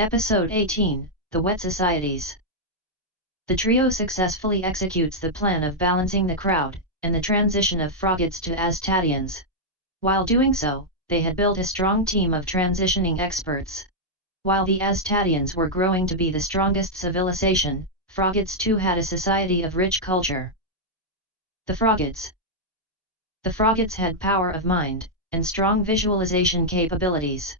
Episode 18, The Wet Societies. The trio successfully executes the plan of balancing the crowd, and the transition of Frogids to Aztadians. While doing so, they had built a strong team of transitioning experts. While the Aztadians were growing to be the strongest civilization, Frogids too had a society of rich culture. The Frogids. The Frogids had power of mind, and strong visualization capabilities.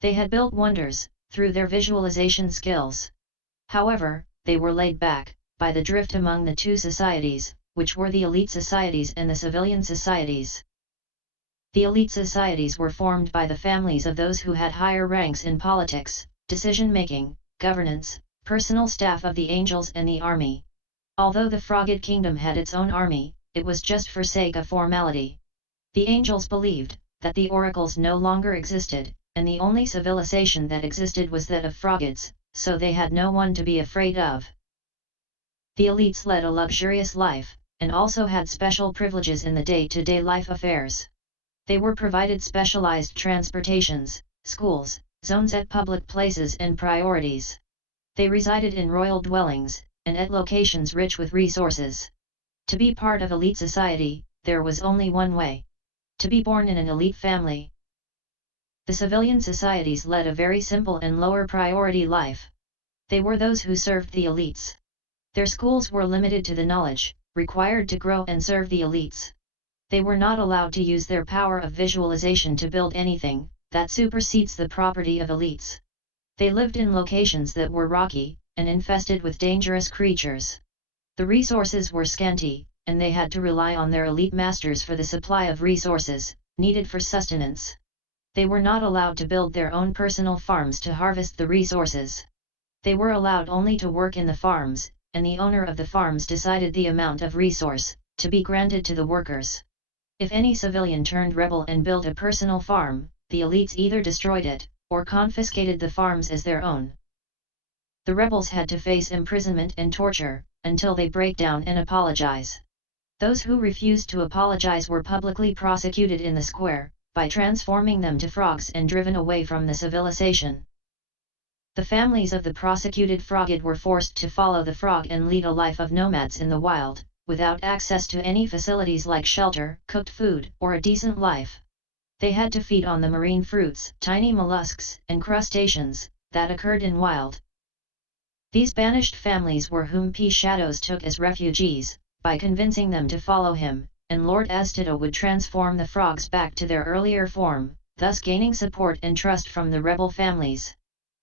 They had built wonders through their visualization skills. However, they were laid back by the drift among the two societies, which were the elite societies and the civilian societies. The elite societies were formed by the families of those who had higher ranks in politics, decision-making, governance, personal staff of the angels and the army. Although the Frogid kingdom had its own army, it was just for sake of formality. The angels believed that the oracles no longer existed, and the only civilization that existed was that of Frogids, so they had no one to be afraid of. The elites led a luxurious life, and also had special privileges in the day-to-day life affairs. They were provided specialized transportations, schools, zones at public places and priorities. They resided in royal dwellings, and at locations rich with resources. To be part of elite society, there was only one way: to be born in an elite family. The civilian societies led a very simple and lower priority life. They were those who served the elites. Their schools were limited to the knowledge required to grow and serve the elites. They were not allowed to use their power of visualization to build anything that supersedes the property of elites. They lived in locations that were rocky and infested with dangerous creatures. The resources were scanty, and they had to rely on their elite masters for the supply of resources needed for sustenance. They were not allowed to build their own personal farms to harvest the resources. They were allowed only to work in the farms, and the owner of the farms decided the amount of resource to be granted to the workers. If any civilian turned rebel and built a personal farm, the elites either destroyed it, or confiscated the farms as their own. The rebels had to face imprisonment and torture, until they break down and apologize. Those who refused to apologize were publicly prosecuted in the square, by transforming them to frogs and driven away from the civilization. The families of the prosecuted Frogid were forced to follow the frog and lead a life of nomads in the wild, without access to any facilities like shelter, cooked food, or a decent life. They had to feed on the marine fruits, tiny mollusks, and crustaceans that occurred in wild. These banished families were whom Shadows took as refugees, by convincing them to follow him, and Lord Aztada would transform the frogs back to their earlier form, thus gaining support and trust from the rebel families.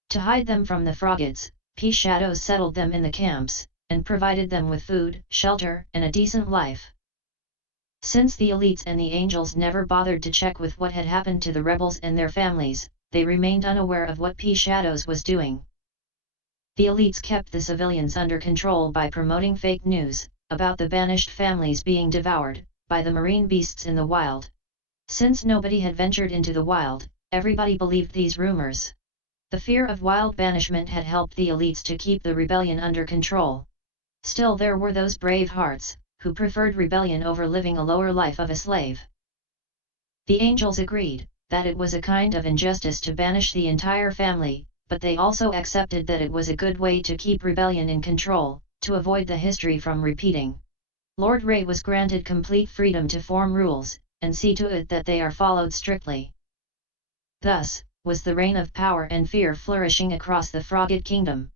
To hide them from the Frogids, Shadows settled them in the camps, and provided them with food, shelter, and a decent life. Since the elites and the angels never bothered to check with what had happened to the rebels and their families, they remained unaware of what Shadows was doing. The elites kept the civilians under control by promoting fake news about the banished families being devoured by the marine beasts in the wild. Since nobody had ventured into the wild, everybody believed these rumors. The fear of wild banishment had helped the elites to keep the rebellion under control. Still, there were those brave hearts who preferred rebellion over living a lower life of a slave. The angels agreed that it was a kind of injustice to banish the entire family, but they also accepted that it was a good way to keep rebellion in control, to avoid the history from repeating. Lord Ray was granted complete freedom to form rules, and see to it that they are followed strictly. Thus, was the reign of power and fear flourishing across the Frogid kingdom.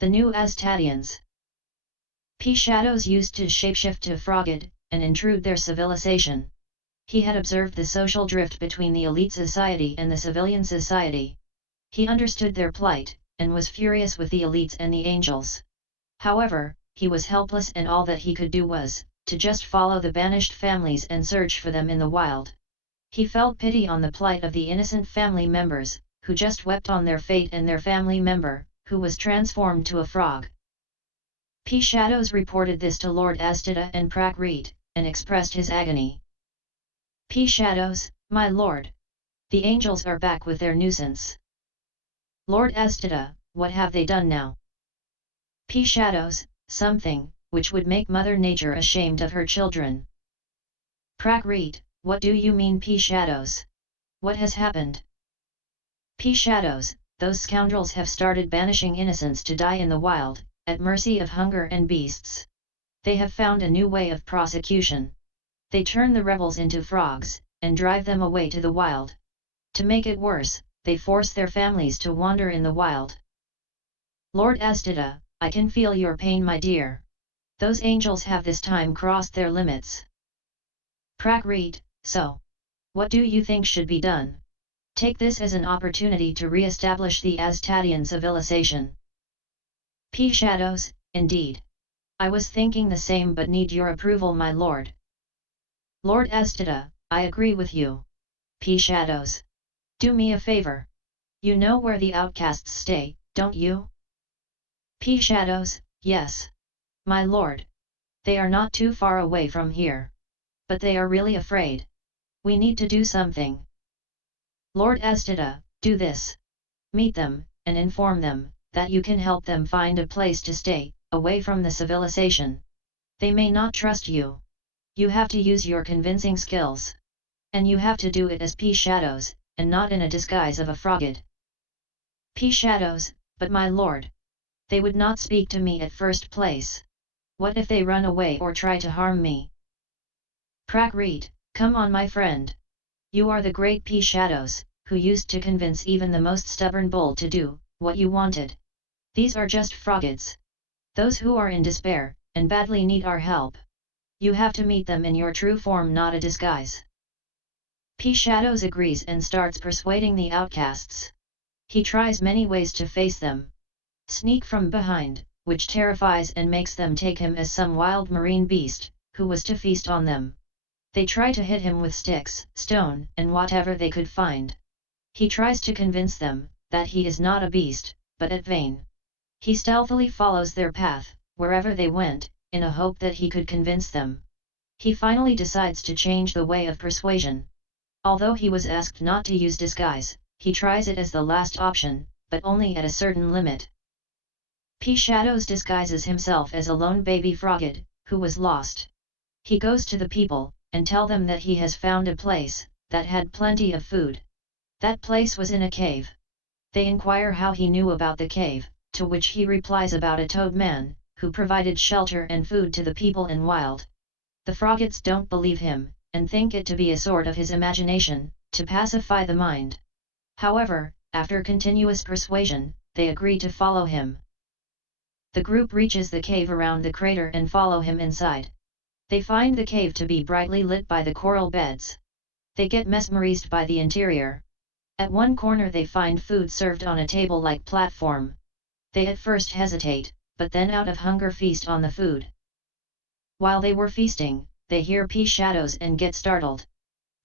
The new Aztadians. Shadows used to shapeshift to Frogid, and intrude their civilization. He had observed the social drift between the elite society and the civilian society. He understood their plight, and was furious with the elites and the angels. However, he was helpless, and all that he could do was to just follow the banished families and search for them in the wild. He felt pity on the plight of the innocent family members, who just wept on their fate, and their family member, who was transformed to a frog. Shadows reported this to Lord Aztada and Prakrit, and expressed his agony. Shadows, my lord. The angels are back with their nuisance. Lord Aztada, what have they done now? Shadows, something which would make Mother Nature ashamed of her children. Prakrit, what do you mean, Shadows? What has happened? Shadows, those scoundrels have started banishing innocents to die in the wild, at mercy of hunger and beasts. They have found a new way of prosecution. They turn the rebels into frogs, and drive them away to the wild. To make it worse, they force their families to wander in the wild. Lord Aztada, I can feel your pain, my dear. Those angels have this time crossed their limits. Prakrit, so. What do you think should be done? Take this as an opportunity to re-establish the Aztadian civilization. Shadows, indeed. I was thinking the same but need your approval, my lord. Lord Aztada, I agree with you. Shadows. Do me a favor. You know where the outcasts stay, don't you? Shadows, yes. My lord. They are not too far away from here. But they are really afraid. We need to do something. Lord Aztada, do this. Meet them, and inform them, that you can help them find a place to stay, away from the civilization. They may not trust you. You have to use your convincing skills. And you have to do it as Shadows, and not in a disguise of a Frogid. Shadows, but my lord. They would not speak to me at first place. What if they run away or try to harm me? Prakrit, come on my friend. You are the great Shadows, who used to convince even the most stubborn bull to do what you wanted. These are just Frogids. Those who are in despair, and badly need our help. You have to meet them in your true form, not a disguise. Shadows agrees and starts persuading the outcasts. He tries many ways to face them. Sneak from behind, which terrifies and makes them take him as some wild marine beast, who was to feast on them. They try to hit him with sticks, stone, and whatever they could find. He tries to convince them that he is not a beast, but at vain. He stealthily follows their path, wherever they went, in a hope that he could convince them. He finally decides to change the way of persuasion. Although he was asked not to use disguise, he tries it as the last option, but only at a certain limit. Shadows disguises himself as a lone baby Frogid, who was lost. He goes to the people, and tell them that he has found a place that had plenty of food. That place was in a cave. They inquire how he knew about the cave, to which he replies about a toad man, who provided shelter and food to the people in wild. The Frogids don't believe him, and think it to be a sort of his imagination, to pacify the mind. However, after continuous persuasion, they agree to follow him. The group reaches the cave around the crater and follow him inside. They find the cave to be brightly lit by the coral beds. They get mesmerized by the interior. At one corner they find food served on a table-like platform. They at first hesitate, but then out of hunger feast on the food. While they were feasting, they hear Shadows and get startled.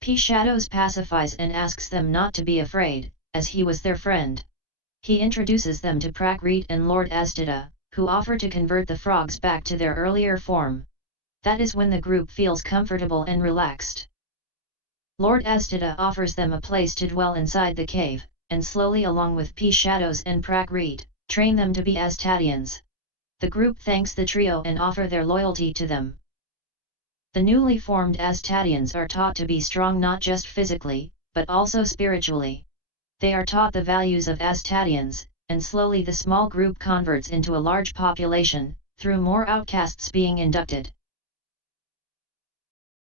Shadows pacifies and asks them not to be afraid, as he was their friend. He introduces them to Prakrit and Lord Aztada, who offer to convert the frogs back to their earlier form. That is when the group feels comfortable and relaxed. Lord Aztada offers them a place to dwell inside the cave, and slowly along with Shadows and Prakrit, train them to be Aztadians. The group thanks the trio and offer their loyalty to them. The newly formed Aztadians are taught to be strong not just physically, but also spiritually. They are taught the values of Aztadians, and slowly the small group converts into a large population, through more outcasts being inducted.